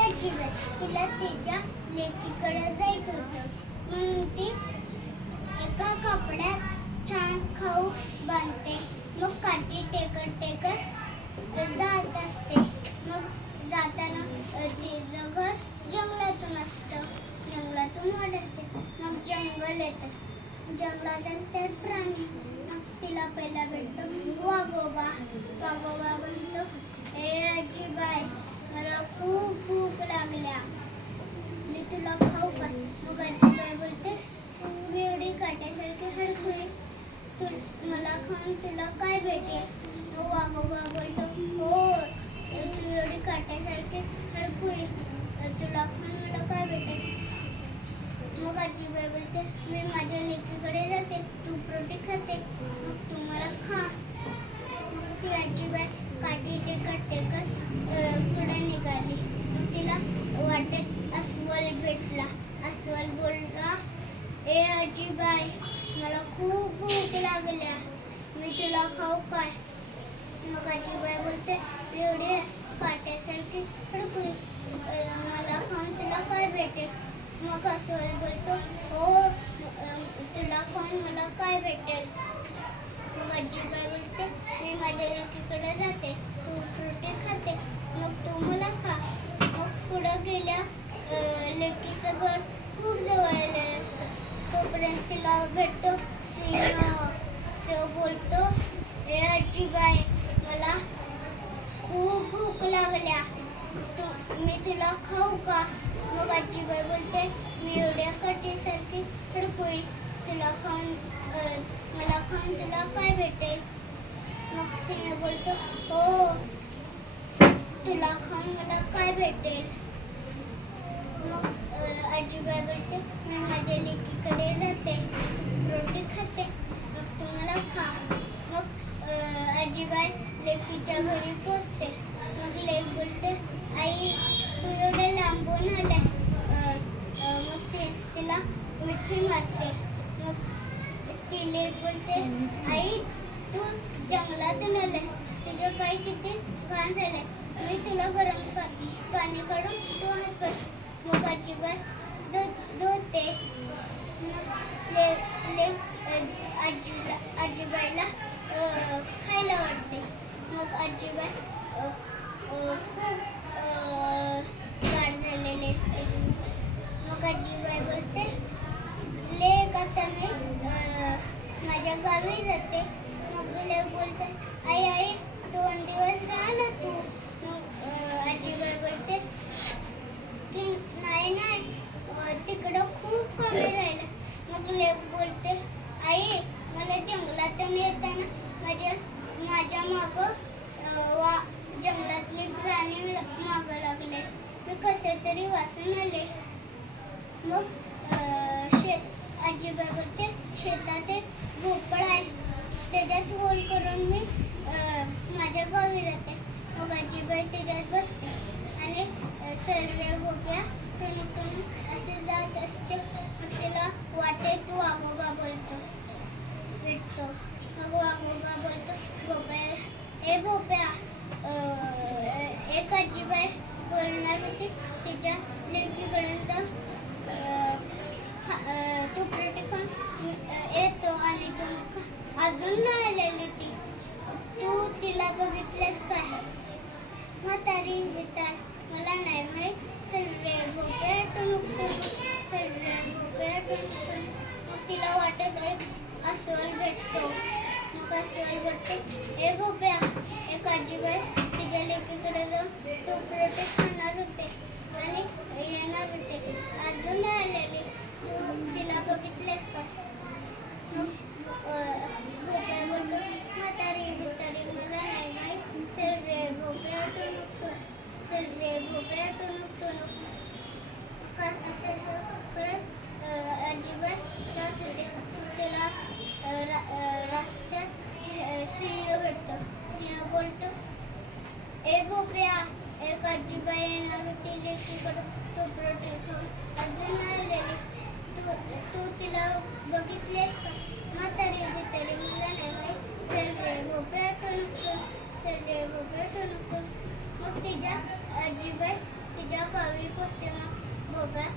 आजी बाई तिला तिच्या लेकीकडे जायचं होतं म्हणून ती एका कपड्यात छान खाऊ बांधते. मग काठी टेकत टेकत जात असते. मग जाताना तिचं घर जंगलातून असतं. जंगलातून वाट असते. मग जंगल येतं. जंगलात असतात प्राणी. मग तिला पहिला भेटतो वाघोबा. वाघोबा म्हणतो, ए आजीबाई मला खूप भूक लागल्या, मी तुला खाऊ का? मग आजीबाई बोलते, मी एवढी काट्यासारखी हडकुळी, मला खाऊन तुला काय भेटेल? मग वाघोबा बोलतो, हो तू एवढी काट्यासारखी हडकुळी, तुला खाऊन मला काय भेटेल? मग आजीबाई बोलते, मी माझ्या लेकीकडे जाते, तू रोटी खाते, मग तू मला खा. मग ती आजीबाई काठी टेकत टेकत पुढे निघाली. मग तिला वाटेत अस्वल भेटला. अस्वल बोलला, ए आजीबाई मला खूप भूक लागल्या, मी तुला खाऊ काय? मग आजीबाई बोलते, एवढी काट्यासारखी हडकुळी, मला खाऊन तुला काय भेटेल? मग अस्वल बोलतो, हो तुला खाऊन मला काय भेटेल? मग आजीबाई बोलते, मी माझ्या लेकीकडे जाते, तू रोटी खाते, मग तू मला खा. मग पुढं गेल्या लेकीचं घर खूप जवळ आलेलं असतं. तोपर्यंत तिला भेटतो सिंह. तो बोलतो, ए आजीबाई मला खूप भूक लागल्या, मी तुला खाऊ का? मग आजीबाई बोलते, मी एवढ्या काठीसारखी हडकुळी, तुला खाऊन मला खाऊन तुला काय भेटेल? मग सिंह बोलतो, हो तुला खाऊन मला काय भेटेल? मग आजीबाई बोलते, मी माझ्या लेकीकडे जाते, रोटी खाते, मग तू मला खा. मग आजीबाई लेकीच्या घरी पोचते. मग लेक बोलते, आई तू एवढ्या लांबून आल्या. मग तिला मिठी मारते. मग ती लेक बोलते, आई तू जंगलातून आल्यास, तुझे पाय किती घाण झाले, मी तुला गरम पाणी काढून तू हात पाय. मग आजीबाई धुते. लेक आजीबाईला खायला वाटते. मग आजीबाई खूप गाढ झालेली असते. मग आजीबाई बोलते, लेक आता मी माझ्या गावी जाते. मग लेक बोलते, आई आई 2 दिवस राहा ना तू. मग आजीबाई बोलते की नाही तिकडं खूप कमी राहिलं. मग लेक बोलते, आई मला जंगलातून येताना माझ्या मागं जंगलातले प्राणी मागं लागले, मी कसे तरी वाचून आले. मग आजीबाई बोलते, शेतात एक भोपळा आहे, त्याच्यात होल करून मी माझ्या गावी जाते. मग आजीबाई त्याच्यात बसते आणि सर्व भोपळा असे जात असते. मग तिला वाटेत वाघोबा भेटतो. मग वाघोबा बोलतो भोपळ्याला, ए भोपळा, एक आजीबाई बोलणार होती तिच्या लेकीकडे जाऊन तू रोटी खाऊन येतो आणि तू अजून नाही आलेली ती, तू तिला बघितलेस काय? म्हातारी बितार मला नाही माहित, सर्रे भोपळ्या टुणूक सर्रे भोपळ्या टुणूक. मग तिला वाटत एक अस्वल भेटतो. मग अस्वल बोलतो, ए भोपळ्या, एक आजीबाई तिच्या लेकीकडे जाऊन तू रोटी खाणार होते आणि येणार होते, अजून नाही आलेली, तू तिला बघितलेस का? मग भोपळा बोलतो, म्हातारी बितारी मला नाही माहित, सर्रे भोपळ्या टुणूक सर्रे भोपळ्या टुणूक टुणूक. असं करत आजीबाई जात होते. तिला रस्त्यात सिंह भेटतो. सिंह बोलतो, ए भोपळ्या, एक आजीबाई येणार होती लेकीकडं तू रोटी खाऊन, अजून नाही आलेली, तू तिला बघितलेस का? म्हातारी बितारी मला नाही माहित, सर्रे भोपळ्या टुणूक टुणूक सर्रे भोपळ्या टुणूक टुणूक. मग तिच्या आजीबाई तिच्या कवी पुस्तकात बघा